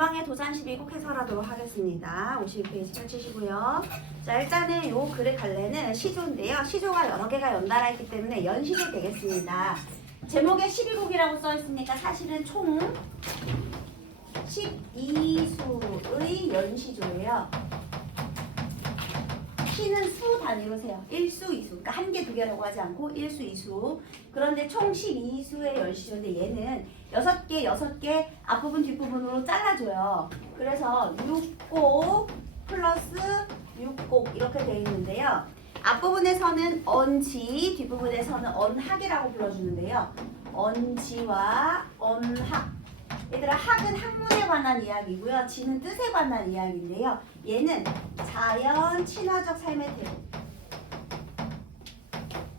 이왕의 도산 12곡 해설하도록 하겠습니다. 52페이지 펼치시고요. 자, 일단은 요 글의 갈래는 시조인데요. 시조가 여러 개가 연달아 있기 때문에 연시조 되겠습니다. 제목에 12곡이라고 써 있으니까 사실은 총 12수의 연시조예요. 시는 수 단위로 세요. 1수, 2수. 그러니까 한 개, 두 개라고 하지 않고 1수, 2수. 그런데 총 12수의 연시조인데 얘는 6개, 6개 앞부분, 뒷부분으로 잘라줘요. 그래서 6곡 플러스 6곡 이렇게 되어 있는데요. 앞부분에서는 언지, 뒷부분에서는 언학이라고 불러주는데요. 언지와 언학. 얘들아, 학은 학문에 관한 이야기고요. 지는 뜻에 관한 이야기인데요. 얘는 자연 친화적 삶의 태도.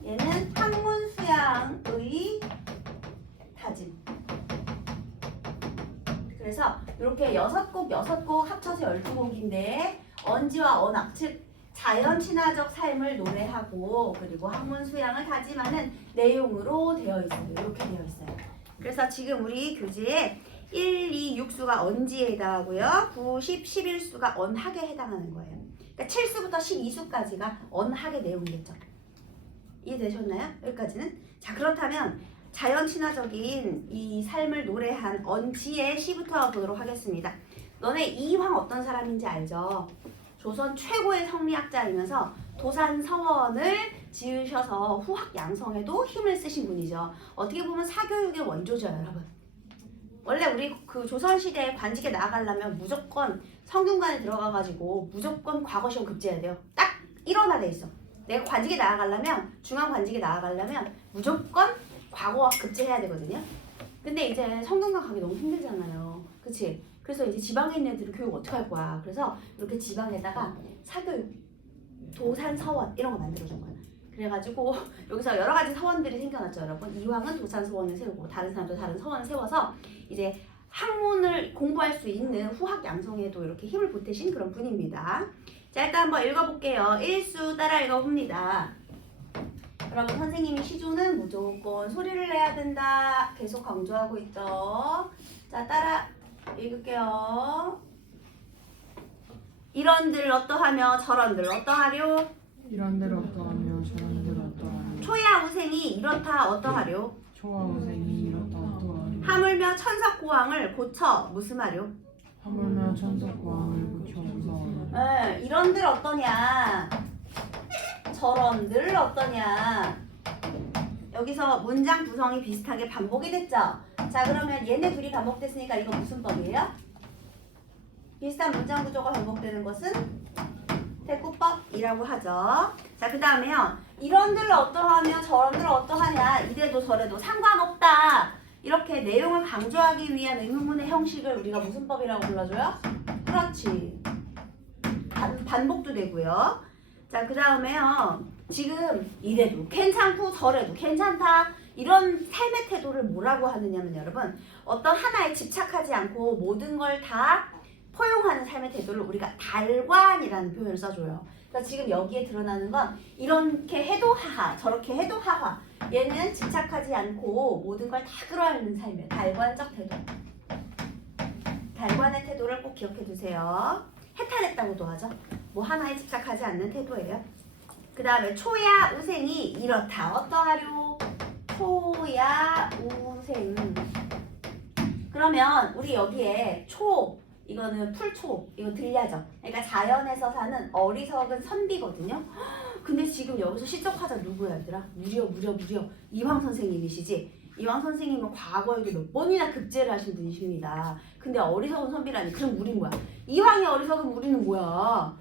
얘는 학문 수양의 다짐. 그래서 이렇게 6곡 합쳐서 12곡인데 언지와 언학, 즉 자연 친화적 삶을 노래하고 그리고 학문 수양을 다짐하는 내용으로 되어 있어요. 이렇게 되어 있어요. 그래서 지금 우리 교재에 1, 2, 6수가 언지에 해당하고요. 9, 10, 11수가 언학에 해당하는 거예요. 그러니까 7수부터 12수까지가 언학의 내용이겠죠. 이해되셨나요? 여기까지는? 자, 그렇다면 자연 친화적인 이 삶을 노래한 언지의 시부터 보도록 하겠습니다. 너네 이황 어떤 사람인지 알죠? 조선 최고의 성리학자이면서 도산서원을 지으셔서 후학 양성에도 힘을 쓰신 분이죠. 어떻게 보면 사교육의 원조죠, 여러분. 원래 우리 그 조선시대에 관직에 나아가려면 무조건 성균관에 들어가가지고 무조건 과거시험 급제해야 돼요. 딱 일어나 돼 있어. 내가 관직에 나아가려면, 중앙 관직에 나아가려면 무조건 과거 급제해야 되거든요. 근데 이제 성균관 가기 너무 힘들잖아요. 그치? 그래서 이제 지방에 있는 애들은 교육 어떻게 할 거야. 그래서 이렇게 지방에다가 사교육, 도산서원 이런 거 만들어준 거야. 그래가지고 여기서 여러 가지 서원들이 생겨났죠, 여러분. 이황은 도산서원을 세우고 다른 사람도 다른 서원을 세워서 이제 학문을 공부할 수 있는 후학 양성에도 이렇게 힘을 보태신 그런 분입니다. 자, 일단 한번 읽어볼게요. 1수 따라 읽어봅니다. 여러분, 선생님이 시조는 무조건 소리를 내야 된다 계속 강조하고 있죠. 자, 따라 읽을게요. 이런들 어떠하며 저런들 어떠하려? 이런들 어떠하며 저런들 어떠하며 초야 우생이 이렇다 어떠하려? 초와 우생이 이렇다 어떠하며 하물며 천석고왕을 고쳐 무슨하려? 하물며 천석고왕을 고쳐 무서워하며 이런들 어떠냐? 저런들 어떠냐? 여기서 문장 구성이 비슷하게 반복이 됐죠? 자, 그러면 얘네 둘이 반복됐으니까 이거 무슨 법이에요? 비슷한 문장 구조가 반복되는 것은 대꾸법이라고 하죠. 자, 그 다음에요. 이런들 어떠하며 저런들 어떠하냐, 이래도 저래도 상관없다. 이렇게 내용을 강조하기 위한 의문문의 형식을 우리가 무슨 법이라고 불러줘요? 그렇지. 반복도 되고요. 자, 그 다음에요. 지금 이래도 괜찮고 저래도 괜찮다. 이런 삶의 태도를 뭐라고 하느냐면 여러분, 어떤 하나에 집착하지 않고 모든 걸 다 포용하는 삶의 태도를 우리가 달관이라는 표현을 써줘요. 그러니까 지금 여기에 드러나는 건 이렇게 해도 하하, 저렇게 해도 하하. 얘는 집착하지 않고 모든 걸 다 끌어안는 삶이에요. 달관적 태도. 달관의 태도를 꼭 기억해 두세요. 해탈했다고도 하죠. 뭐 하나에 집착하지 않는 태도예요. 그 다음에 초야 우생이 이렇다 어떠하려? 초야 우생. 그러면 우리 여기에 초, 이거는 풀초, 이거 들려죠. 그러니까 자연에서 사는 어리석은 선비거든요. 근데 지금 여기서 시적화자 누구야, 얘들아? 무려 이황 선생님이시지. 이황 선생님은 과거에도 몇 번이나 급제를 하신 분이십니다. 근데 어리석은 선비라니, 그럼 우린 뭐야? 이황의 어리석은 우리는 뭐야?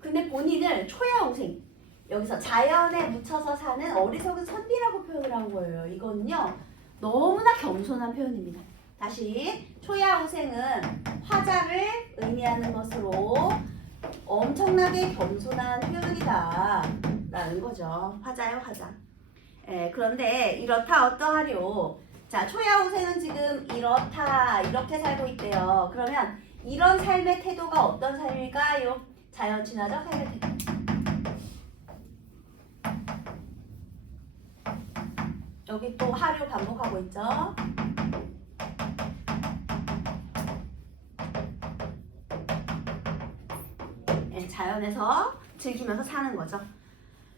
근데 본인을 초야우생, 여기서 자연에 묻혀서 사는 어리석은 선비라고 표현을 한 거예요. 이거는요, 너무나 겸손한 표현입니다. 다시, 초야우생은 화자를 의미하는 것으로 엄청나게 겸손한 표현이다 라는 거죠. 화자요, 화자. 그런데 이렇다 어떠하려? 자, 초야우생은 지금 이렇다 이렇게 살고 있대요. 그러면 이런 삶의 태도가 어떤 삶일까요? 자연 친화적 삶의 태도. 여기 또 하류 반복하고 있죠. 자연에서 즐기면서 사는 거죠.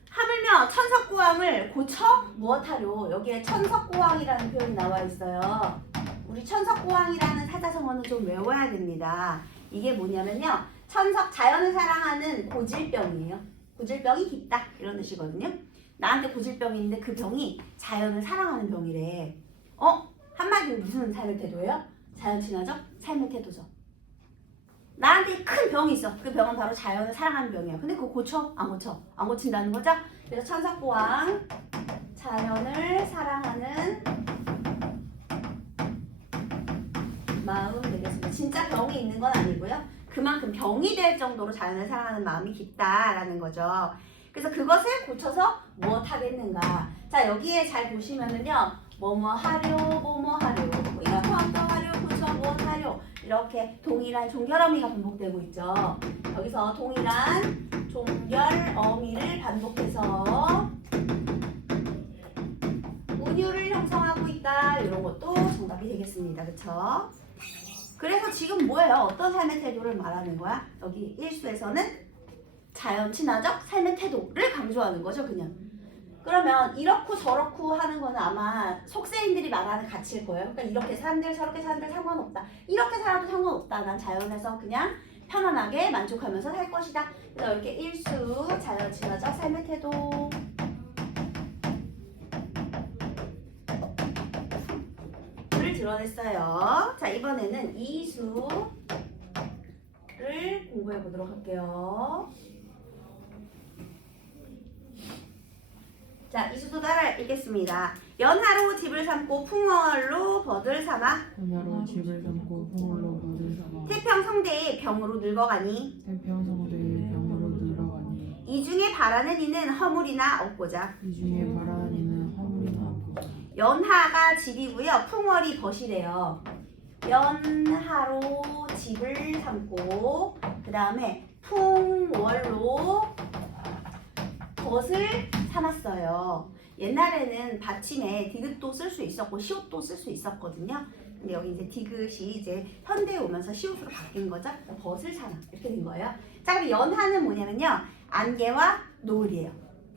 하물며 천석고왕을 고쳐 무엇하려? 여기에 천석고왕이라는 표현이 나와 있어요. 우리 천석고왕이라는 사자성어는 좀 외워야 됩니다. 이게 뭐냐면요. 천석, 자연을 사랑하는 고질병이에요. 고질병이 깊다 이런 뜻이거든요. 나한테 고질병이 있는데 그 병이 자연을 사랑하는 병이래. 한마디로 무슨 삶의 태도예요? 자연 친화적 삶의 태도죠. 나한테 큰 병이 있어. 그 병은 바로 자연을 사랑하는 병이야. 근데 그거 고쳐? 안 고쳐? 안 고친다는 거죠? 그래서 천석고왕, 자연을 사랑하는 마음 되겠습니다. 진짜 병이 있는 건 아니고요. 그만큼 병이 될 정도로 자연을 사랑하는 마음이 깊다라는 거죠. 그래서 그것을 고쳐서 무엇 하겠는가. 자, 여기에 잘 보시면은요. 뭐뭐 하려, 뭐뭐 하려, 이거 하려, 고쳐, 무엇 하려. 이렇게 동일한 종결 어미가 반복되고 있죠. 여기서 동일한 종결 어미를 반복해서 운율을 형성하고 있다. 이런 것도 정답이 되겠습니다. 그쵸? 그래서 지금 뭐예요? 어떤 삶의 태도를 말하는 거야? 여기 1수에서는 자연 친화적 삶의 태도를 강조하는 거죠, 그냥. 그러면 이렇고 저렇고 하는 거는 아마 속세인들이 말하는 가치일 거예요. 그러니까 이렇게 산들 저렇게 산들 상관없다. 이렇게 살아도 상관없다. 난 자연에서 그냥 편안하게 만족하면서 살 것이다. 그래서 이렇게 1수 자연 친화적 삶의 태도. 를 드러냈어요. 자, 이번에는 2수를 공부해 보도록 할게요. 자, 이수도 따라 읽겠습니다. 연하로 집을 삼고 풍월로 벗을 삼아 연하로 집을 삼고 풍월로 벗을 삼아 태평성대의 병으로 늙어가니 태평성대의 병으로 늙어가니 이 중에 바라는 이는 허물이나 얻고자 이 중에 바라는 이는 허물이나 없고자 연하가 집이고요. 풍월이 벗이래요. 연하로 집을 삼고 그 다음에 풍월로 벗을 삼았어요. 옛날에는 받침에 디귿도 쓸 수 있었고 시옷도 쓸 수 있었거든요. 근데 여기 이제 디귿이 이제 현대에 오면서 시옷으로 바뀐 거죠. 벗을 삼아 이렇게 된 거예요. 자, 그럼 연하는 뭐냐면요. 안개와 노을이에요.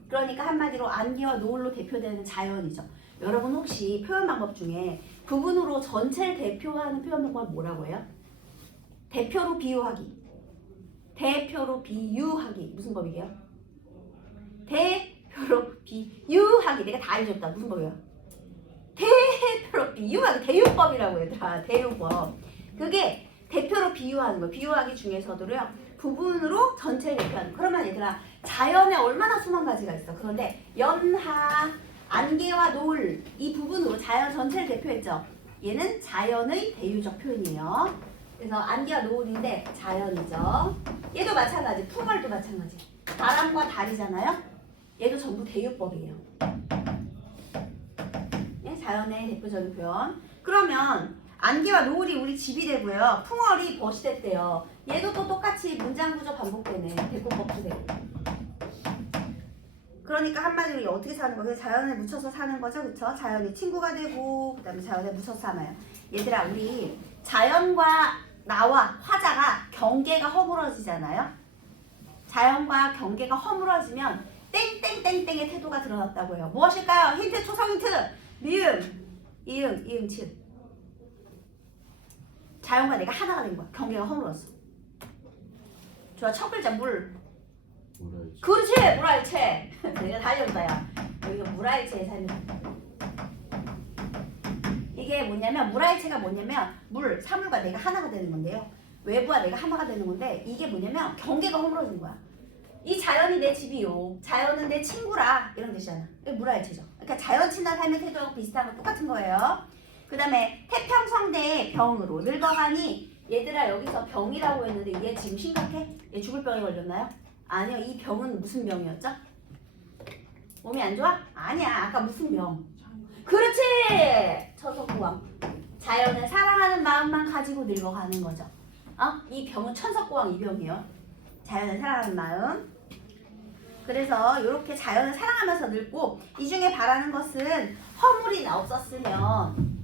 그러니까 한마디로 안개와 노을로 대표되는 자연이죠. 여러분 혹시 표현 방법 중에 부분으로 전체를 대표하는 표현 방법은 뭐라고 해요? 대표로 비유하기. 대표로 비유하기. 무슨 법이게요? 대표로 비유하기. 내가 다 알려줬다. 무슨 법이야? 대표로 비유하기. 대유법이라고 얘들아. 대유법. 그게 대표로 비유하는 거예요. 비유하기 중에서도요. 부분으로 전체를 대표하는. 그러면 얘들아 자연에 얼마나 수만 가지가 있어. 그런데 연하, 안개와 노을 이 부분으로 자연 전체를 대표했죠. 얘는 자연의 대유적 표현이에요. 그래서 안개와 노을인데 자연이죠. 얘도 마찬가지. 풍월도 마찬가지. 바람과 달이잖아요. 얘도 전부 대유법이에요. 네, 자연의 대표적인 표현. 그러면 안개와 노을이 우리 집이 되고요. 풍월이 벗이 됐대요. 얘도 또 똑같이 문장 구조 반복되네. 대표법도 되고. 그러니까 한마디로 이게 어떻게 사는 거예요? 자연에 묻혀서 사는 거죠, 그쵸? 자연이 친구가 되고 그다음에 자연에 묻혀서 사나요? 얘들아, 우리 자연과 나와 화자가 경계가 허물어지잖아요. 자연과 경계가 허물어지면 땡땡땡땡의 태도가 드러났다고 해요. 무엇일까요? 힌트, 초성 힌트. 미음, 이응, 이응치읓. 자연과 내가 하나가 된 거야. 경계가 허물었어. 좋아, 첫 글자 물. 뭐랄지. 그렇지, 물알체. 내가 다 알려줬다, 야. 여기가 물알체의 삶이다. 이게 뭐냐면 물알체가 뭐냐면 물, 사물과 내가 하나가 되는 건데요. 외부와 내가 하나가 되는 건데 이게 뭐냐면 경계가 허물어진 거야. 이 자연이 내 집이요. 자연은 내 친구라. 이런 뜻이잖아. 이게 물알체죠. 그러니까 자연 친한 삶의 태도하고 비슷한 거 똑같은 거예요. 그 다음에 태평성대의 병으로 늙어가니 얘들아 여기서 병이라고 했는데 얘 지금 심각해? 얘 죽을 병에 걸렸나요? 아니요. 이 병은 무슨 병이었죠? 몸이 안 좋아? 아니야. 아까 무슨 병? 그렇지! 천석고왕. 자연을 사랑하는 마음만 가지고 늙어가는 거죠. 이 병은 천석고왕 이 병이에요. 자연을 사랑하는 마음. 그래서 이렇게 자연을 사랑하면서 늙고 이 중에 바라는 것은 허물이 없었으면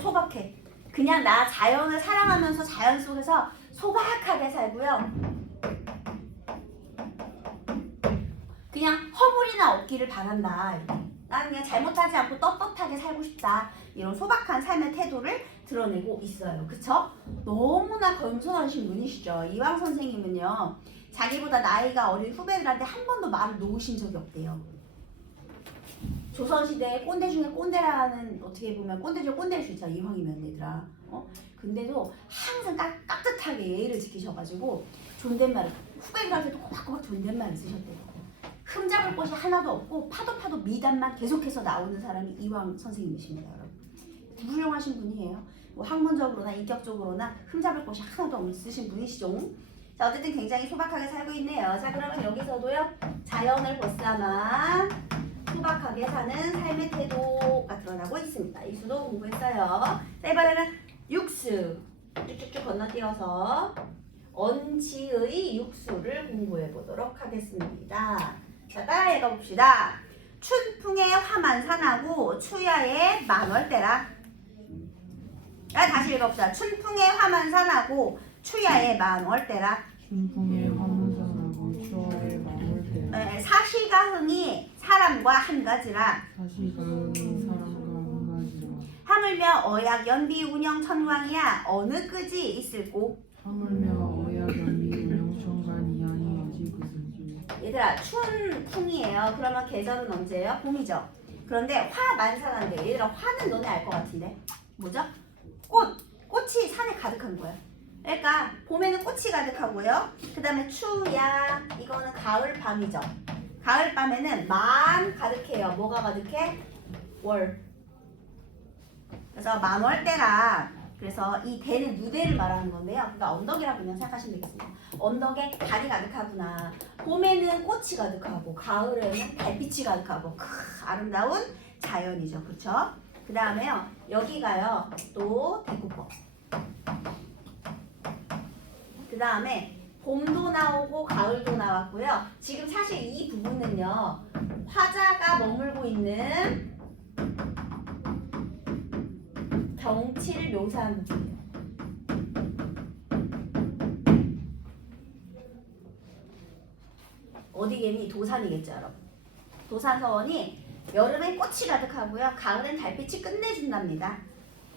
소박해. 그냥 나 자연을 사랑하면서 자연 속에서 소박하게 살고요. 그냥 허물이나 없기를 바란다. 이렇게. 나는 그냥 잘못하지 않고 떳떳하게 살고 싶다. 이런 소박한 삶의 태도를 드러내고 있어요. 그쵸? 너무나 겸손하신 분이시죠. 이황 선생님은요. 자기보다 나이가 어린 후배들한테 한 번도 말을 놓으신 적이 없대요. 조선시대에 꼰대 중에 꼰대라는, 어떻게 보면 꼰대 중에 꼰대일 수 있잖아. 이황이면 얘들아. 근데도 항상 깍듯하게 예의를 지키셔가지고 존댓말을, 후배들한테도 꼬박꼬박 존댓말을 쓰셨대요. 흠잡을 곳이 하나도 없고 파도 미담만 계속해서 나오는 사람이 이황 선생님이십니다. 여러분. 훌륭하신 분이에요. 뭐 학문적으로나 인격적으로나 흠잡을 곳이 하나도 없으신 분이시죠. 자, 어쨌든 굉장히 소박하게 살고 있네요. 자, 그러면 여기서도요. 자연을 벗삼아 소박하게 사는 삶의 태도가 드러나고 있습니다. 이수도 공부했어요. 자, 이번에는 육수. 쭉쭉쭉 건너뛰어서 언지의 육수를 공부해 보도록 하겠습니다. 자, 따라 읽어봅시다. 춘풍의 화만산하고 추야의 만월대라. 자, 다시 읽어봅시다. 춘풍의 화만산하고 추야의 만월대라. 춘풍의 화문산하고 추와의 만월대. 사시가흥이 사람과 한 가지라. 사시가흥이 사람과 한 가지라. 하물며 어약 연비 운영 천왕이야 어느 끄지 있을꼬. 하물며 어야 연비 운영천간이 아니 어지 그슨지. 얘들아 춘풍이에요. 그러면 계절은 언제예요? 봄이죠. 그런데 화만산한데 얘들아 화는 너네 알 것 같은데 뭐죠? 꽃이 산에 가득한 거예요. 그러니까 봄에는 꽃이 가득하고요. 그 다음에 추야 이거는 가을 밤이죠. 가을 밤에는 만 가득해요. 뭐가 가득해? 월. 그래서 만월대라. 그래서 이 대는 누대를 말하는 건데요. 그러니까 언덕이라고 그냥 생각하시면 되겠습니다. 언덕에 달이 가득하구나. 봄에는 꽃이 가득하고 가을에는 달빛이 가득하고 아름다운 자연이죠. 그렇죠? 그 다음에요. 여기가요. 또 대구법. 그 다음에 봄도 나오고 가을도 나왔고요. 지금 사실 이 부분은요. 화자가 머물고 있는 경치를 묘사한 부분이에요. 어디겠니? 도산이겠죠, 여러분. 도산서원이 여름엔 꽃이 가득하고요. 가을엔 달빛이 끝내준답니다.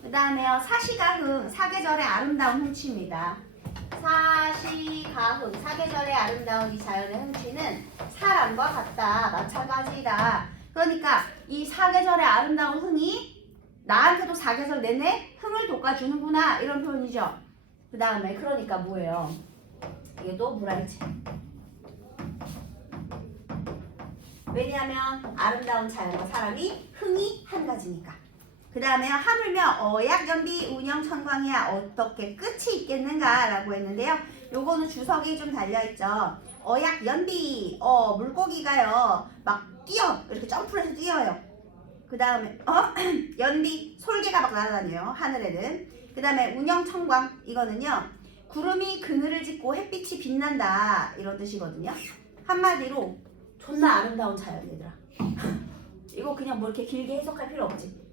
그 다음에요. 사시가흥, 사계절의 아름다운 흥취입니다. 사시가흥, 사계절의 아름다운 이 자연의 흥취는 사람과 같다. 마찬가지다. 그러니까 이 사계절의 아름다운 흥이 나한테도 사계절 내내 흥을 돋궈주는구나. 이런 표현이죠. 그 다음에 그러니까 뭐예요? 이게 또 물알지. 왜냐하면 아름다운 자연과 사람이 흥이 한 가지니까. 그 다음에 하물며 어약연비 운영천광이야 어떻게 끝이 있겠는가 라고 했는데요. 요거는 주석이 좀 달려있죠. 어약연비 물고기가요 막 뛰어 이렇게 점프를 해서 뛰어요. 그 다음에 연비 솔개가 막 날아다녀요 하늘에는. 그 다음에 운영천광 이거는요 구름이 그늘을 짓고 햇빛이 빛난다 이런 뜻이거든요. 한마디로 존나 아름다운 자연 얘들아. 이거 그냥 뭐 이렇게 길게 해석할 필요 없지.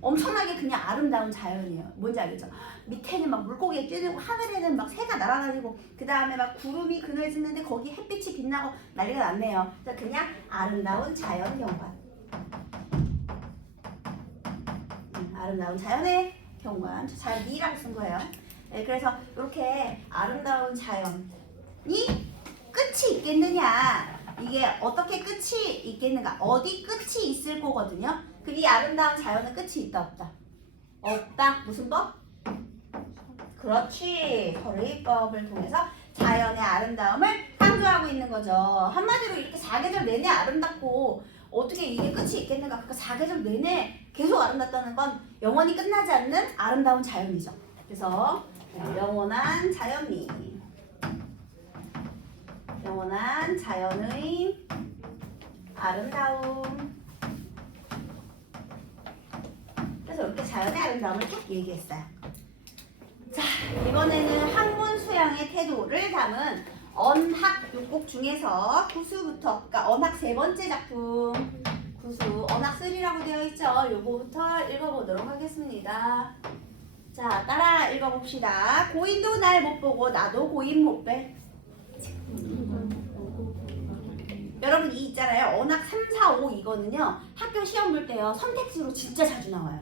엄청나게 그냥 아름다운 자연이에요. 뭔지 알겠죠? 밑에는 막 물고기가 뛰어들고 하늘에는 막 새가 날아다니고 그 다음에 막 구름이 그늘 짓는데 거기 햇빛이 빛나고 난리가 났네요. 그냥 아름다운 자연 경관. 아름다운 자연의 경관. 잘 미라고 쓴 거예요. 네, 그래서 이렇게 아름다운 자연이 끝이 있겠느냐? 이게 어떻게 끝이 있겠는가? 어디 끝이 있을 거거든요. 그 이 아름다운 자연은 끝이 있다 없다? 없다. 무슨 법? 그렇지. 설의법을 통해서 자연의 아름다움을 강조하고 있는 거죠. 한마디로 이렇게 사계절 내내 아름답고 어떻게 이게 끝이 있겠는가? 그러니까 사계절 내내 계속 아름답다는 건 영원히 끝나지 않는 아름다운 자연이죠. 그래서 영원한 자연미. 영원한 자연의 아름다움. 그래서 이렇게 자연의 아름다움을 쭉 얘기했어요. 자, 이번에는 학문 수양의 태도를 담은 언학 6곡 중에서 구수부터, 그러니까 언학 세 번째 작품 구수, 언학 3라고 되어 있죠. 요거부터 읽어보도록 하겠습니다. 자, 따라 읽어봅시다. 고인도 날 못 보고 나도 고인 못 배. 여러분 이 있잖아요. 언학 3, 4, 5 이거는요. 학교 시험 볼 때요. 선택지로 진짜 자주 나와요.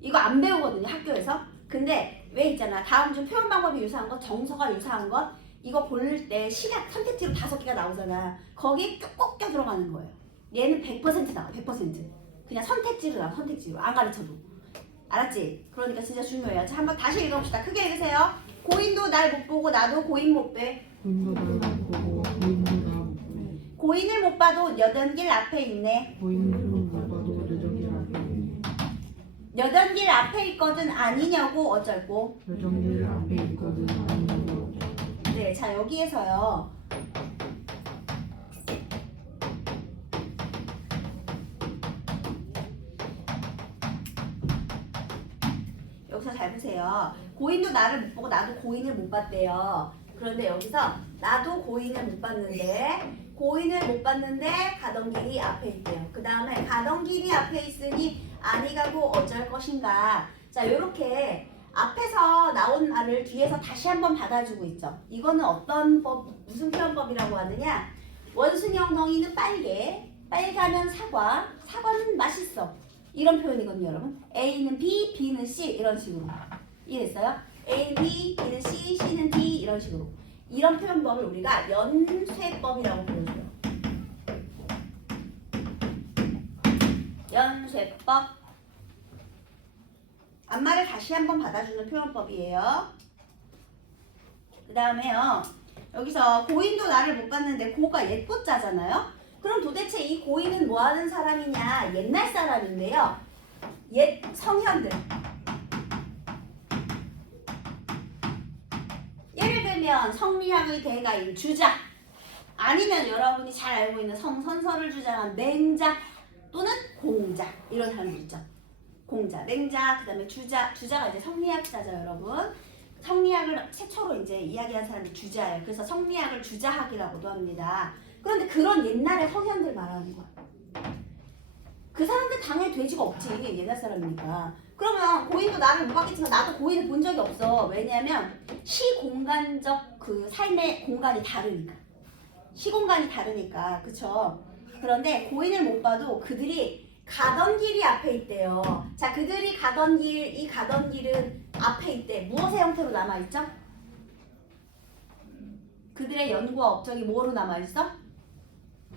이거 안 배우거든요. 학교에서. 근데 왜 있잖아. 다음 중 표현 방법이 유사한 것, 정서가 유사한 것 이거 볼 때 시각 선택지로 5개가 나오잖아. 거기에 꼭 껴 들어가는 거예요. 얘는 100% 나와. 100%. 그냥 선택지로 나와. 선택지로. 안 가르쳐도. 알았지? 그러니까 진짜 중요해요. 자, 한번 다시 읽어봅시다. 크게 읽으세요. 고인도 날 못 보고 나도 고인 못 배. 고인도 나를 못 보고 고인도 나 못 보고 고인을 못 봐도 여전길 앞에 있네. 고인을 못 봐도 여정길 앞에 있네. 여전길 앞에 있거든 아니냐고 어쩔고. 여정길 앞에 있거든 아니냐고 네, 자 여기에서요. 여기서 잘 보세요. 고인도 나를 못 보고 나도 고인을 못 봤대요. 그런데 여기서 나도 고인을 못 봤는데 고인을 못 봤는데 가던 길이 앞에 있대요. 그 다음에 가던 길이 앞에 있으니 아니 가고 어쩔 것인가. 자 이렇게 앞에서 나온 말을 뒤에서 다시 한번 받아주고 있죠. 이거는 어떤 법, 무슨 표현법이라고 하느냐. 원숭이형 덩이는 빨개, 빨가면 사과, 사과는 맛있어. 이런 표현이거든요, 여러분. A는 B, B는 C 이런 식으로. 이해됐어요? A, B, B는 C, C는 D 이런 식으로. 이런 표현법을 우리가 연쇄법이라고 불러줘요. 연쇄법. 앞말을 다시 한번 받아주는 표현법이에요. 그 다음에요. 여기서 고인도 나를 못 봤는데 고가 옛고자잖아요. 그럼 도대체 이 고인은 뭐 하는 사람이냐? 옛날 사람인데요. 옛 성현들. 예를 들면 성리학의 대가인 주자 아니면 여러분이 잘 알고 있는 성선설을 주장한 맹자 또는 공자 이런 사람들 있죠. 공자, 맹자, 그 다음에 주자가 이제 성리학자죠, 여러분. 성리학을 최초로 이제 이야기한 사람이 주자예요. 그래서 성리학을 주자학이라고도 합니다. 그런데 그런 옛날의 성현들 말하는 거야. 그 사람들 당연히 돼지가 없지. 옛날 사람이니까. 그러면 고인도 나를 못 봤겠지만 나도 고인을 본 적이 없어. 왜냐면 시공간적 그 삶의 공간이 다르니까. 시공간이 다르니까. 그쵸? 그런데 고인을 못 봐도 그들이 가던 길이 앞에 있대요. 자, 그들이 가던 길, 이 가던 길은 앞에 있대. 무엇의 형태로 남아있죠? 그들의 연구와 업적이 뭐로 남아있어?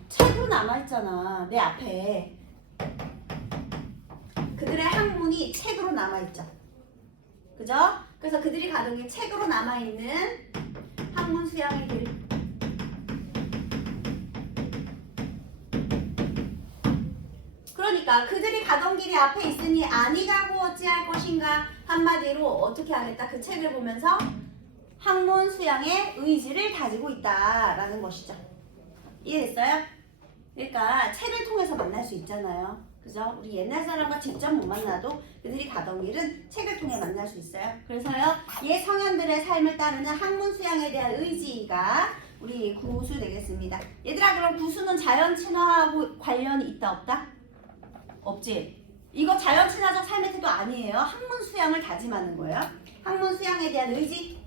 책으로 남아있잖아. 내 앞에. 그들의 학문이 책으로 남아있죠. 그죠? 그래서 그들이 가던 길 책으로 남아있는 학문 수양의 길. 그러니까 그들이 가던 길이 앞에 있으니 아니 가고 어찌할 것인가. 한마디로 어떻게 하겠다. 그 책을 보면서 학문 수양의 의지를 가지고 있다라는 것이죠. 이해됐어요? 그러니까 책을 통해서 만날 수 있잖아요. 그죠? 우리 옛날 사람과 직접 못 만나도 그들이 가던 길은 책을 통해 만날 수 있어요. 그래서요, 옛 성현들의 삶을 따르는 학문 수양에 대한 의지가 우리 구수 되겠습니다. 얘들아, 그럼 구수는 자연 친화하고 관련이 있다 없다? 없지? 이거 자연 친화적 삶의 태도 아니에요. 학문 수양을 다짐하는 거예요. 학문 수양에 대한 의지.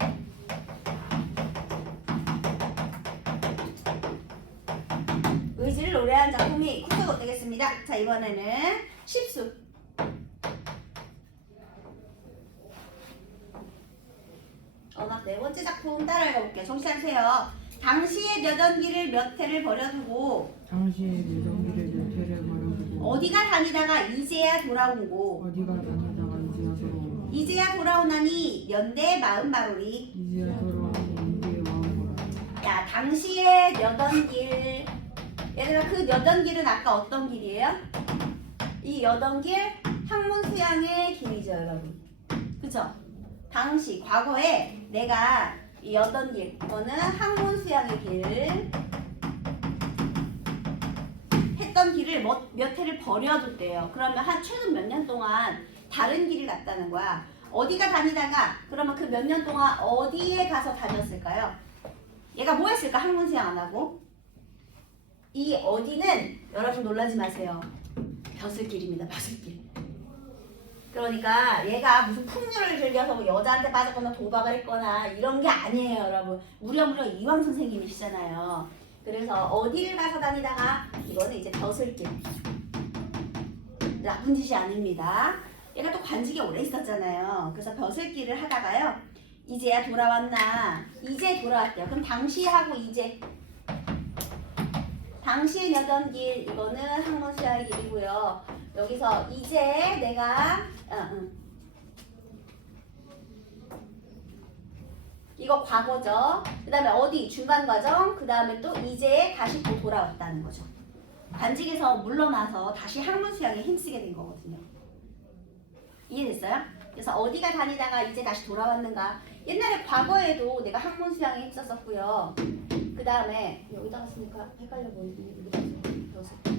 의지를 노래한 작품이 구수가 되겠습니다. 자, 이번에는 십수. 언학 네 번째 작품 따라 읽어볼게요. 정신 차리세요. 당시의 여전기를 몇 해를 버려두고 당시에 여정길에 몇 해를 버려두고 어디가 다니다가 이제야 돌아오고 어디가 다니다가 이제야 돌아오고 이제야 돌아오나니 연대 마음 바로리. 이제야 돌아오니 인대의 마음으로 야, 당시의 여던길. 얘들아, 그 여던길은 아까 어떤 길이에요? 이 여던길 학문 수양의 길이죠, 여러분. 그쵸? 당시 과거에 내가 이 여던길, 이거는 학문 수양의 길 했던 길을 몇 해를 버려뒀대요. 그러면 한 최근 몇 년 동안 다른 길을 갔다는 거야. 어디가 다니다가 그러면 그 몇 년 동안 어디에 가서 다녔을까요? 얘가 뭐 했을까? 학문 수양 안 하고. 이 어디는 여러분 놀라지 마세요. 벼슬길입니다. 벼슬길. 그러니까 얘가 무슨 풍류를 즐겨서 뭐 여자한테 빠졌거나 도박을 했거나 이런 게 아니에요, 여러분. 무려 이황 선생님이시잖아요. 그래서 어디를 가서 다니다가 이거는 이제 벼슬길. 나쁜 짓이 아닙니다. 얘가 또 관직에 오래 있었잖아요. 그래서 벼슬길을 하다가요. 이제야 돌아왔나? 이제 돌아왔대요. 그럼 당시하고 이제. 당시에 여던 길 이거는 학문수양의 길이고요. 여기서 이제 내가 이거 과거죠. 그 다음에 어디 중간 과정. 그 다음에 또 이제 다시 또 돌아왔다는 거죠. 관직에서 물러나서 다시 학문수양에 힘쓰게 된 거거든요. 이해됐어요? 그래서 어디가 다니다가 이제 다시 돌아왔는가. 옛날에 과거에도 내가 학문수양에 힘썼었고요. 그 다음에 여기다가 쓰니까 헷갈려 보이네. 여기다가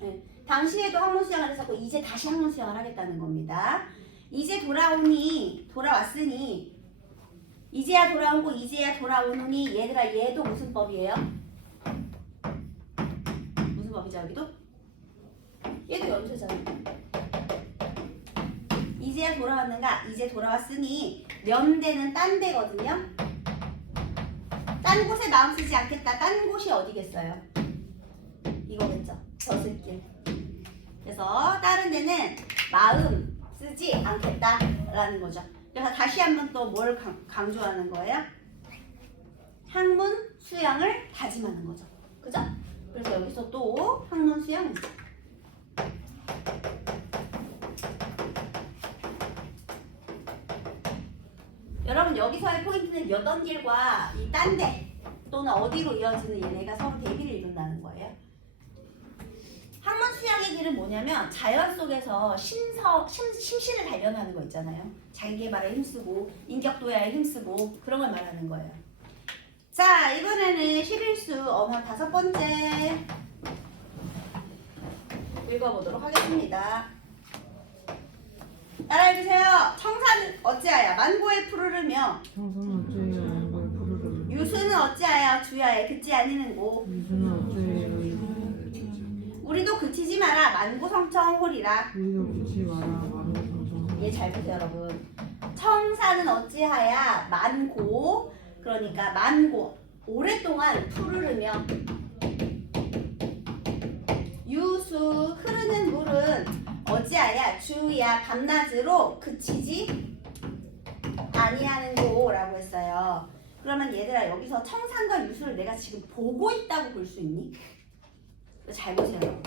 네. 당시에도 학문수양을 했었고 이제 다시 학문수양을 하겠다는 겁니다. 이제 돌아왔으니 이제야 돌아온 거 이제야 돌아오느니 얘들아 얘도 무슨 법이에요? 무슨 법이죠 여기도? 얘도 연쇄잖아요. 이제야 돌아왔는가? 이제 돌아왔으니 면대는 딴 데거든요. 딴 곳에 마음 쓰지 않겠다. 딴 곳이 어디겠어요? 이거겠죠. 벼슬길. 그래서 다른 데는 마음 쓰지 않겠다라는 거죠. 그래서 다시 한번 또 뭘 강조하는 거예요? 학문 수양을 다짐하는 거죠. 그죠? 그래서 여기서 또 학문 수양. 여러분 여기서의 포인트는 여던길과 이 딴데 또는 어디로 이어지는 얘네가 서로 대비를 이룬다는 거예요. 학문 수양의 길은 뭐냐면 자연 속에서 심신을 단련하는 거 있잖아요. 자기 개발에 힘쓰고 인격 도야에 힘쓰고 그런 걸 말하는 거예요. 자 이번에는 11수 언어 5번째 읽어보도록 하겠습니다. 따라해주세요. 청사는 어찌하여 만고에 푸르르며 청소는 어째요 만고에 푸르르 유수는 어찌하여 주야에 그치 아니는고 유수는 어째요 우리도 그치지 마라 만고성청홀이라. 우리도 그치 마라 만고성청 얘 잘 보세요 여러분. 청사는 어찌하여 만고 그러니까 만고 오랫동안 푸르르며 유수 흐르는 물은 어찌하여 주야 밤낮으로 그치지 아니하는고 라고 했어요. 그러면 얘들아 여기서 청산과 유수를 내가 지금 보고 있다고 볼 수 있니? 잘 보세요.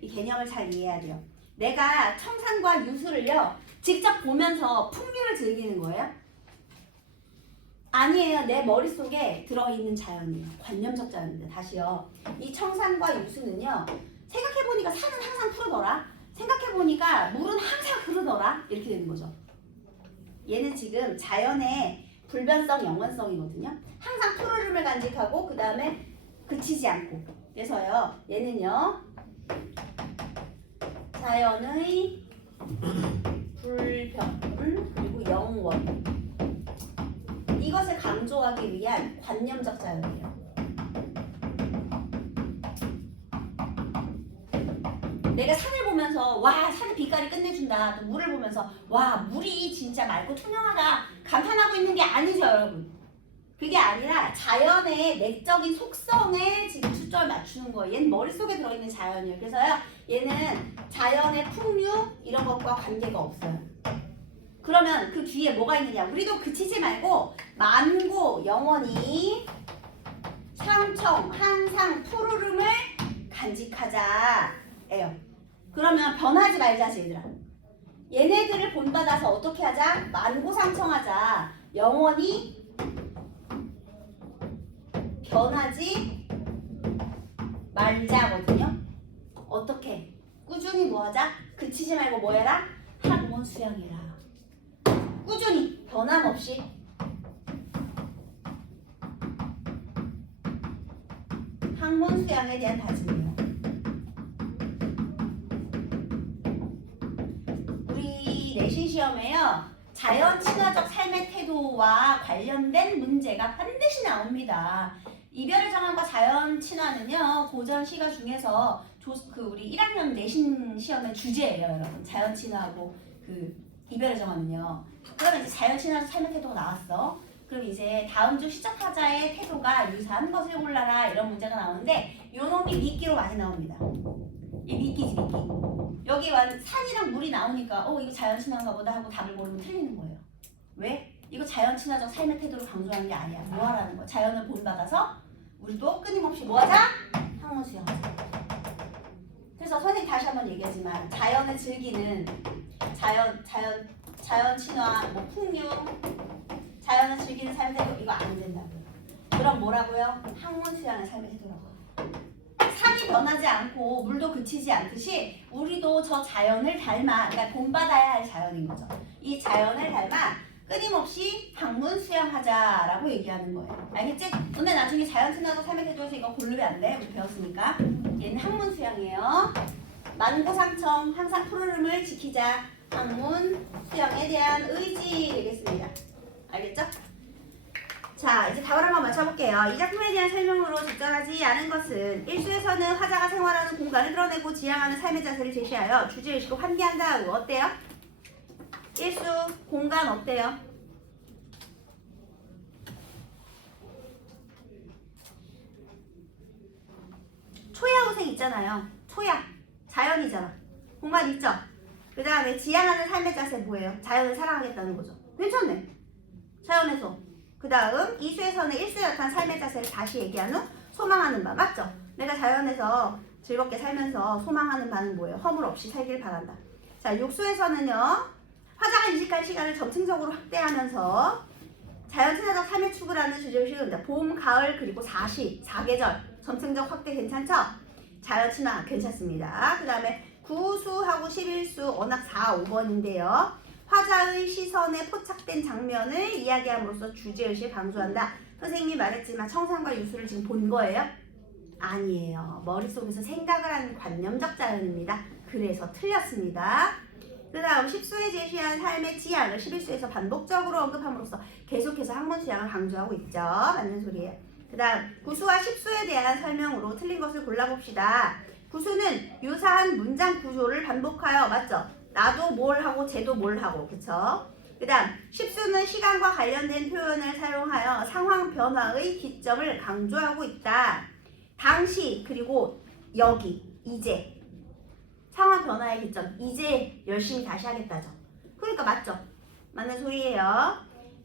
이 개념을 잘 이해해야 돼요. 내가 청산과 유수를요 직접 보면서 풍류를 즐기는 거예요? 아니에요. 내 머릿속에 들어있는 자연이에요. 관념적 자연인데 다시요. 이 청산과 유수는요 생각해보니까 산은 항상 푸르더라. 생각해보니까 물은 항상 흐르더라. 이렇게 되는 거죠. 얘는 지금 자연의 불변성, 영원성이거든요. 항상 푸르름을 간직하고 그 다음에 그치지 않고. 그래서요. 얘는요. 자연의 불변 그리고 영원 이것을 강조하기 위한 관념적 자연이에요. 내가 산을 보면서 와 산의 빛깔이 끝내준다. 또 물을 보면서 와 물이 진짜 맑고 투명하다 감탄하고 있는 게 아니죠 여러분. 그게 아니라 자연의 내적인 속성에 지금 초점을 맞추는 거예요. 얘는 머릿속에 들어있는 자연이에요. 그래서요 얘는 자연의 풍류 이런 것과 관계가 없어요. 그러면 그 뒤에 뭐가 있느냐. 우리도 그치지 말고 만고 영원히 상청 한상 푸르름을 간직하자 예요. 그러면 변하지 말자 얘들아. 얘네들을 본받아서 어떻게 하자? 만고상청하자. 영원히 변하지 말자거든요. 어떻게? 꾸준히 뭐하자? 그치지 말고 뭐해라? 학문 수양해라. 꾸준히 변함없이 학문 수양에 대한 다짐이에요. 우리 내신 시험에요. 자연 친화적 삶의 태도와 관련된 문제가 반드시 나옵니다. 이별의 정함과 자연 친화는요. 고전 시가 중에서 우리 1학년 내신 시험의 주제예요, 여러분. 자연 친화하고 그 이별의 정함은요. 그러면 이제 자연 친화적 삶의 태도가 나왔어. 그럼 이제 다음 주 시적 하자의 태도가 유사한 것을 골라라 이런 문제가 나오는데 요 놈이 미끼로 많이 나옵니다. 이 미끼지 미끼. 여기 산이랑 물이 나오니까 이거 자연 친화인가 보다 하고 답을 고르면 틀리는 거예요. 왜? 이거 자연 친화적 삶의 태도를 강조하는 게 아니야. 뭐 하라는 거야? 자연을 본받아서 우리도 끊임없이 뭐 하자? 학문 수양하자. 그래서 선생님 다시 한번 얘기하지만 자연을 즐기는 자연 친화, 뭐 풍류, 자연을 즐기는 삶의 태도 이거 안 된다고요. 그럼 뭐라고요? 학문 수양의 삶의 태도라고요. 산이 변하지 않고 물도 그치지 않듯이 우리도 저 자연을 닮아, 그러니까 본받아야 할 자연인 거죠. 이 자연을 닮아 끊임없이 학문 수양하자라고 얘기하는 거예요. 알겠지? 근데 나중에 자연 친화적 삶의 태도에서 이거 고르면 안 돼. 우리 배웠으니까. 얘는 학문 수양이에요. 만고상청 항상 푸르름을 지키자. 학문 수양에 대한 의지 되겠습니다. 알겠죠? 자, 이제 답을 한번 맞춰볼게요. 이 작품에 대한 설명으로 적절하지 않은 것은 1수에서는 화자가 생활하는 공간을 드러내고 지향하는 삶의 자세를 제시하여 주제의식을 환기한다 하고 어때요? 1수 공간 어때요? 초야호생 있잖아요. 초야 자연이잖아. 공간 있죠? 그 다음에 지향하는 삶의 자세 뭐예요? 자연을 사랑하겠다는 거죠. 괜찮네. 자연에서 그 다음 2수에서는 1수에 나타난 삶의 자세를 다시 얘기한 후 소망하는 바 맞죠? 내가 자연에서 즐겁게 살면서 소망하는 바는 뭐예요? 허물 없이 살길 바란다. 자 6수에서는요 화자가 인식할 시간을 점층적으로 확대하면서 자연 친화적 삶의 추구라는 주제를 씌웁니다. 봄, 가을 그리고 4계절 점층적 확대 괜찮죠? 자연 친화 괜찮습니다. 그 다음에 9수하고 11수 언학 4, 5번인데요. 화자의 시선에 포착된 장면을 이야기함으로써 주제의식을 강조한다. 선생님이 말했지만 청산과 유수를 지금 본 거예요? 아니에요. 머릿속에서 생각을 하는 관념적 자연입니다. 그래서 틀렸습니다. 그 다음 10수에 제시한 삶의 지향을 11수에서 반복적으로 언급함으로써 계속해서 학문 수양을 강조하고 있죠. 맞는 소리예요. 그 다음 9수와 10수에 대한 설명으로 틀린 것을 골라봅시다. 9수는 유사한 문장 구조를 반복하여 맞죠? 나도 뭘 하고 쟤도 뭘 하고 그쵸? 그 다음 10수는 시간과 관련된 표현을 사용하여 상황 변화의 기점을 강조하고 있다. 당시 그리고 여기 이제 상황 변화의 기점 이제 열심히 다시 하겠다죠. 그러니까 맞죠? 맞는 소리예요.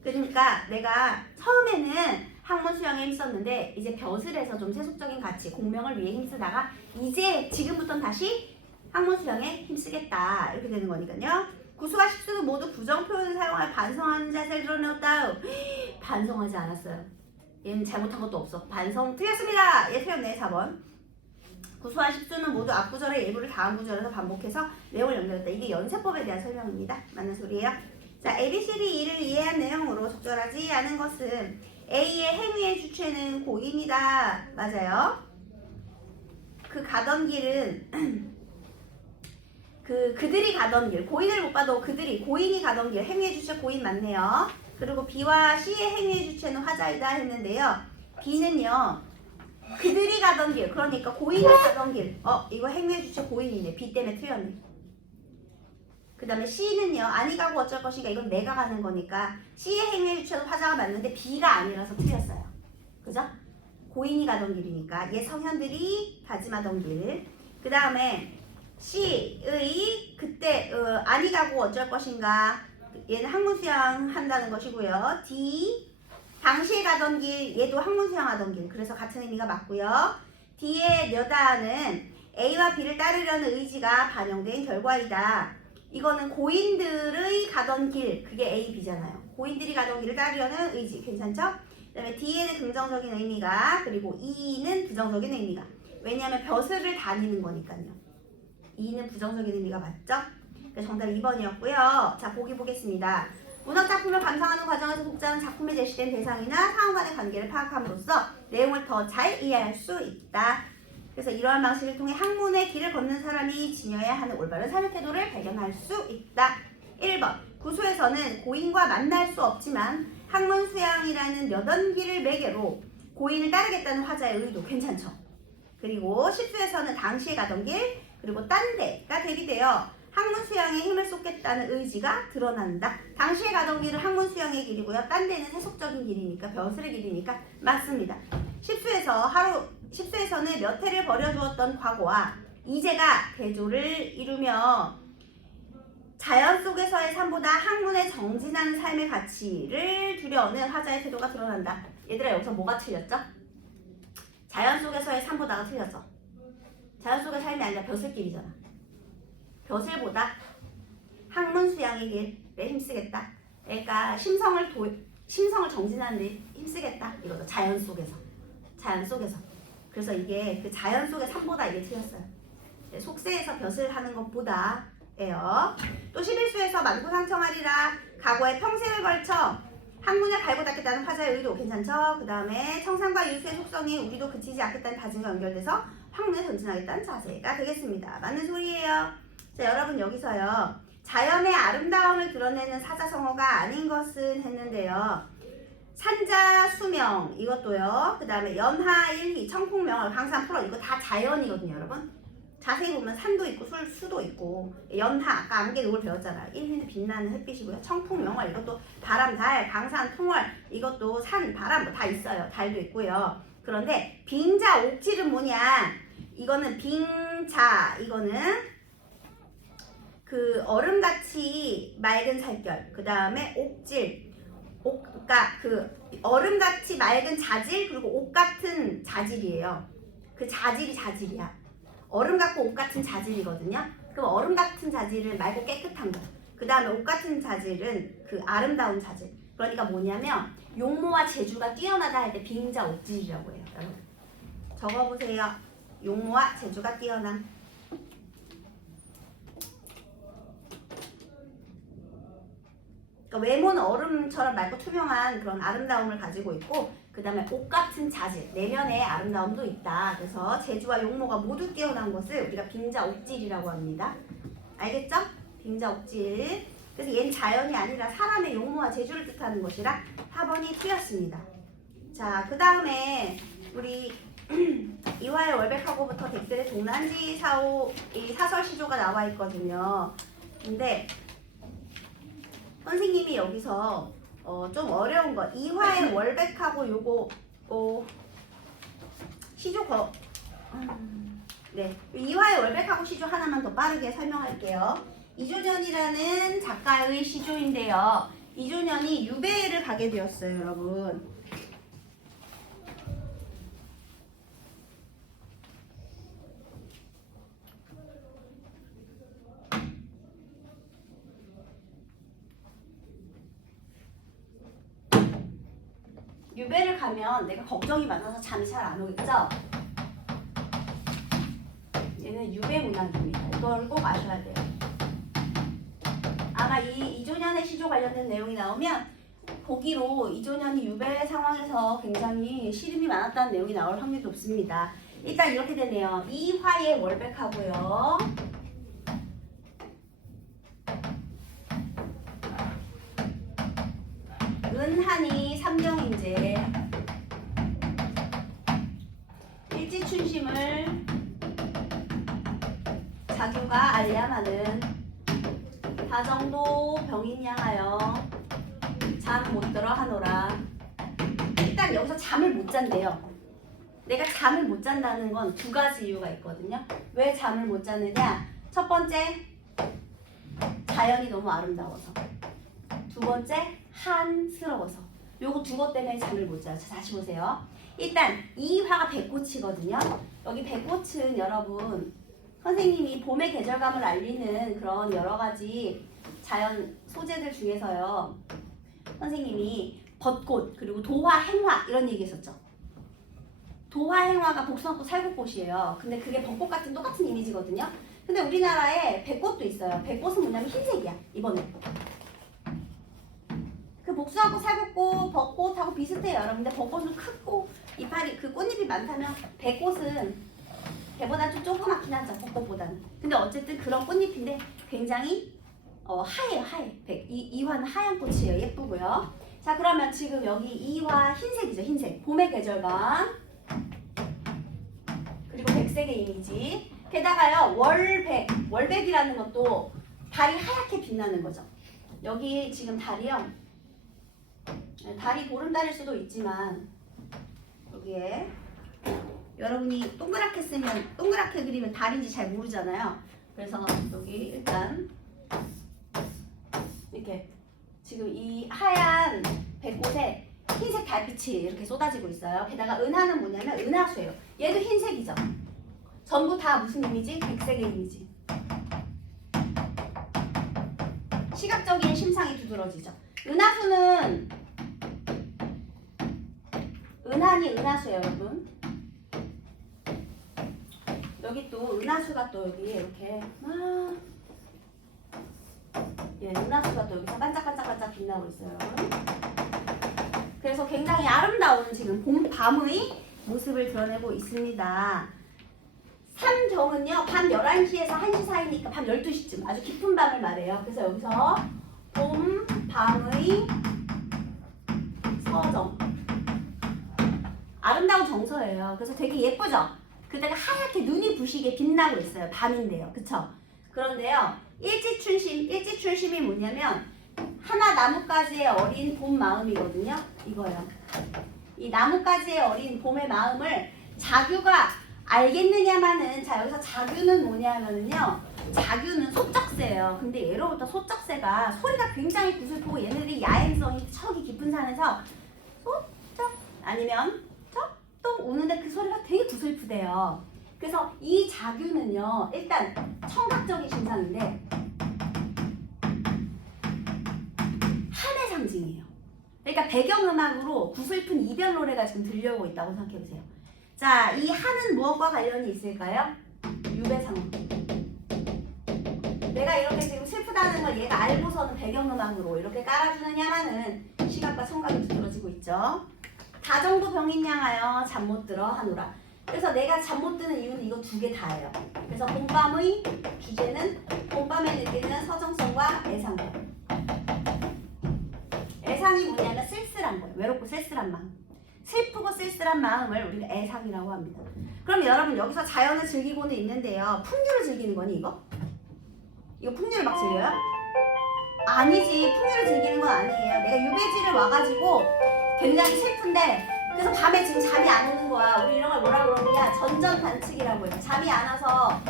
그러니까 내가 처음에는 학문 수양에 힘썼는데 이제 벼슬에서 좀 세속적인 가치 공명을 위해 힘쓰다가 이제 지금부터는 다시 학문 수양에 힘쓰겠다 이렇게 되는 거니까요. 9수와 10수는 모두 부정 표현을 사용하여 반성하는 자세를 드러내었다. 반성하지 않았어요. 얘는 잘못한 것도 없어. 반성 틀렸습니다. 얘 틀렸네 4번. 9수와 10수는 모두 앞구절의 일부를 다음 구절에서 반복해서 내용을 연결했다. 이게 연세법에 대한 설명입니다. 맞는 소리예요. 자, ABCD 2를 이해한 내용으로 적절하지 않은 것은 A의 행위의 주체는 고인이다. 맞아요. 그 가던 길은 그들이 가던 길, 고인을 못 봐도 고인이 가던 길, 행위의 주체 고인 맞네요. 그리고 B와 C의 행위의 주체는 화자이다 했는데요. B는요, 그들이 가던 길, 그러니까 고인이 가던 길. 이거 행위의 주체 고인이네. B 때문에 틀렸네. 그 다음에 C는요, 아니 가고 어쩔 것인가, 이건 내가 가는 거니까 C의 행위의 주체는 화자가 맞는데 B가 아니라서 틀렸어요. 그죠? 고인이 가던 길이니까 얘 성현들이 다짐하던 길. 그 다음에 C의 그때 아니 가고 어쩔 것인가, 얘는 학문 수양 한다는 것이고요. D 당시에 가던 길, 얘도 학문 수양하던 길. 그래서 같은 의미가 맞고요. D의 려다는 A와 B를 따르려는 의지가 반영된 결과이다. 이거는 고인들의 가던 길, 그게 A, B잖아요. 고인들이 가던 길을 따르려는 의지, 괜찮죠? 그 다음에 D에는 긍정적인 의미가, 그리고 E는 부정적인 의미가. 왜냐하면 벼슬을 다니는 거니까요. E는 부정적인 의미가 맞죠? 그래서 정답 2번이었고요. 자, 보기 보겠습니다. 문학 작품을 감상하는 과정에서 독자는 작품에 제시된 대상이나 상황 간의 관계를 파악함으로써 내용을 더 잘 이해할 수 있다. 그래서 이러한 방식을 통해 학문의 길을 걷는 사람이 지녀야 하는 올바른 삶의 태도를 발견할 수 있다. 1번, 구수에서는 고인과 만날 수 없지만 학문 수양이라는 여던길을 매개로 고인을 따르겠다는 화자의 의도 괜찮죠? 그리고 10수에서는 당시에 가던 길, 그리고 딴 데가 대비되어 학문 수양에 힘을 쏟겠다는 의지가 드러난다. 당시의 가동길은 항문 수양의 길이고요. 딴 데는 세속적인 길이니까 벼슬의 길이니까 맞습니다. 십수에서는 몇 해를 버려주었던 과거와 이제가 대조를 이루며 자연 속에서의 삶보다 학문에 정진하는 삶의 가치를 두려워하는 화자의 태도가 드러난다. 얘들아 여기서 뭐가 틀렸죠? 자연 속에서의 삶보다가 틀렸죠. 자연 속의 삶이 아니라 벼슬길이잖아. 벼슬보다 학문 수양의 길에 힘쓰겠다. 그러니까 심성을 정진하는 데 힘쓰겠다. 이거죠. 자연 속에서. 그래서 이게 그 자연 속의 삶보다 이게 틀렸어요. 속세에서 벼슬하는 것보다 예요. 또 11수에서 만구상청하리라. 과거에 평생을 걸쳐 학문을 갈고 닦겠다는 화자의 의도 괜찮죠? 그 다음에 청산과 유수의 속성이 우리도 그치지 않겠다는 다짐과 연결돼서 학문에 전진하겠다는 자세가 되겠습니다. 맞는 소리예요. 자, 여러분 여기서요. 자연의 아름다움을 드러내는 사자성어가 아닌 것은 했는데요. 산자, 수명 이것도요. 그 다음에 연하, 일희, 청풍명을 항상 풀어. 이거 다 자연이거든요, 여러분. 자세히 보면 산도 있고 수도 있고 연하 아까 안개 노을 배웠잖아. 일희는 빛나는 햇빛이고요. 청풍명월 이것도 바람, 달, 강산, 풍월 이것도 산, 바람 뭐 다 있어요. 달도 있고요. 그런데 빙자, 옥질은 뭐냐? 이거는 빙자 이거는 그 얼음같이 맑은 살결. 그 다음에 옥질 그러니까 그 얼음같이 맑은 자질 그리고 옥 같은 자질이에요. 그 자질이야. 얼음 같고 옥 같은 자질이거든요. 그럼 얼음 같은 자질은 맑고 깨끗한 거. 그 다음에 옥 같은 자질은 그 아름다운 자질. 그러니까 뭐냐면 용모와 재주가 뛰어나다 할 때 빙자 옥질이라고 해요. 여러분 적어보세요. 용모와 재주가 뛰어남. 그러니까 외모는 얼음처럼 맑고 투명한 그런 아름다움을 가지고 있고 그 다음에 옷 같은 자질, 내면의 아름다움도 있다. 그래서 재주와 용모가 모두 뛰어난 것을 우리가 빙자옥질이라고 합니다. 알겠죠? 빙자옥질. 그래서 얘는 자연이 아니라 사람의 용모와 재주를 뜻하는 것이라 4번이 틀렸습니다. 자, 그 다음에 우리 이화의 월백하고부터 덱들의 동난지 사오 이 사설 시조가 나와 있거든요. 근데 선생님이 여기서 좀 어려운 거 이화의 월백하고 요거 시조 네, 이화의 월백하고 시조 하나만 더 빠르게 설명할게요. 이조년이라는 작가의 시조인데요. 이조년이 유배를 가게 되었어요, 여러분. 유배를 가면 내가 걱정이 많아서 잠이 잘 안 오겠죠? 얘는 유배 문학입니다. 이걸 꼭 아셔야 돼요. 아마 이 이조년의 시조 관련된 내용이 나오면 보기로 이조년이 유배 상황에서 굉장히 시름이 많았다는 내용이 나올 확률이 높습니다. 일단 이렇게 되네요. 이화의 월백하고요. 은한이 삼경인제 일지춘심을 자규가 알량하는 다정도 병인양하여 잠 못 들어 하노라. 일단 여기서 잠을 못 잔대요. 내가 잠을 못 잔다는 건 두 가지 이유가 있거든요. 왜 잠을 못 자느냐? 첫 번째, 자연이 너무 아름다워서. 두 번째, 한스러워서. 요거 두 것 때문에 잠을 못 자요. 자, 다시 보세요. 일단 이 화가 백꽃이거든요. 여기 백꽃은 여러분 선생님이 봄의 계절감을 알리는 그런 여러 가지 자연 소재들 중에서요. 선생님이 벚꽃 그리고 도화, 행화 이런 얘기 했었죠. 도화, 행화가 복숭아꽃, 살구꽃이에요. 근데 그게 벚꽃 같은 똑같은 이미지거든요. 근데 우리나라에 백꽃도 있어요. 백꽃은 뭐냐면 흰색이야. 이번에. 그 복숭아꽃, 살구꽃, 벚꽃하고 비슷해요, 여러분들. 벚꽃은 크고 이파리 그 꽃잎이 많다면 백꽃은 걔보다 좀 조그맣긴 하죠, 벚꽃보다는. 근데 어쨌든 그런 꽃잎인데 굉장히 하얘요, 하얘. 이화는 하얀 꽃이에요, 예쁘고요. 자, 그러면 지금 여기 이화 흰색이죠, 흰색. 봄의 계절감 그리고 백색의 이미지. 게다가요 월백이라는 것도 달이 하얗게 빛나는 거죠. 여기 지금 달이요. 달이 보름달일 수도 있지만 여기에 여러분이 동그랗게 쓰면 동그랗게 그리면 달인지 잘 모르잖아요. 그래서 여기 일단 이렇게 지금 이 하얀 배꽃에 흰색 달빛이 이렇게 쏟아지고 있어요. 게다가 은하는 뭐냐면 은하수예요. 얘도 흰색이죠. 전부 다 무슨 이미지? 백색의 이미지. 시각적인 심상이 두드러지죠. 은하수는 은하니 은하수예요, 여러분. 여기 또 은하수가 또 여기 이렇게 은하수가 또 여기서 반짝반짝반짝 빛나고 있어요. 그래서 굉장히 아름다운 지금 봄 밤의 모습을 드러내고 있습니다. 삼경은요, 밤 11시에서 1시 사이니까 밤 12시쯤 아주 깊은 밤을 말해요. 그래서 여기서 봄 밤의 서정, 아름다운 정서예요. 그래서 되게 예쁘죠? 그때가 하얗게 눈이 부시게 빛나고 있어요. 밤인데요. 그쵸? 그런데요, 일지춘심이 뭐냐면 하나 나뭇가지의 어린 봄 마음이거든요. 이거요. 이 나뭇가지의 어린 봄의 마음을 자규가 알겠느냐마는, 자 여기서 자규는 뭐냐면요, 자규는 소쩍새예요. 근데 예로부터 소쩍새가 소리가 굉장히 구슬프고 얘네들이 야행성이 척이 깊은 산에서 소쩍 아니면 쩍똥 우는데 그 소리가 되게 구슬프대요. 그래서 이 자규는요, 일단 청각적인 신상인데 한의 상징이에요. 그러니까 배경음악으로 구슬픈 이별 노래가 지금 들려오고 있다고 생각해보세요. 자, 이 한은 무엇과 관련이 있을까요? 유배상어. 내가 이렇게 지금 슬프다는 걸 얘가 알고서는 배경음악으로 이렇게 깔아주느냐마는 시각과 청각이 두드러지고 있죠. 다정도 병인 양하여 잠 못 들어 하노라. 그래서 내가 잠 못 드는 이유는 이거 두 개 다예요. 그래서 봄밤의 주제는 봄밤에 느끼는 서정성과 애상과. 애상이 뭐냐면 쓸쓸한 거예요. 외롭고 쓸쓸한 마음. 슬프고 쓸쓸한 마음을 우리가 애상이라고 합니다. 그럼 여러분 여기서 자연을 즐기고는 있는데요. 풍류를 즐기는 거니 이거? 이거 풍류를 막 즐겨요? 아니지. 풍류를 즐기는 건 아니에요. 내가 유배지를 와가지고 굉장히 슬픈데 그래서 밤에 지금 잠이 안 오는 거야. 우리 이런 걸 뭐라 그러느냐? 전전단측이라고 해요. 잠이 안 와서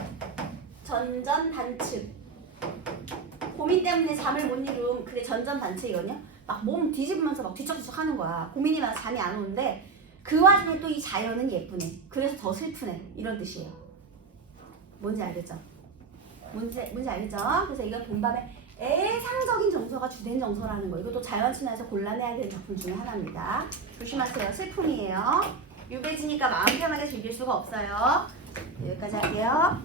전전단측. 고민 때문에 잠을 못 이룸. 그게 전전단측이거든요. 막 몸 뒤집으면서 막 뒤척뒤척 하는 거야. 고민이 많아서 잠이 안 오는데 그 와중에 또 이 자연은 예쁘네. 그래서 더 슬프네. 이런 뜻이에요. 뭔지 알겠죠? 뭔지 알겠죠? 그래서 이건 봄밤의 애상적인 정서가 주된 정서라는 거. 이것도 자연 친화에서 골라내야 되는 작품 중에 하나입니다. 조심하세요. 슬픔이에요. 유배지니까 마음 편하게 즐길 수가 없어요. 여기까지 할게요.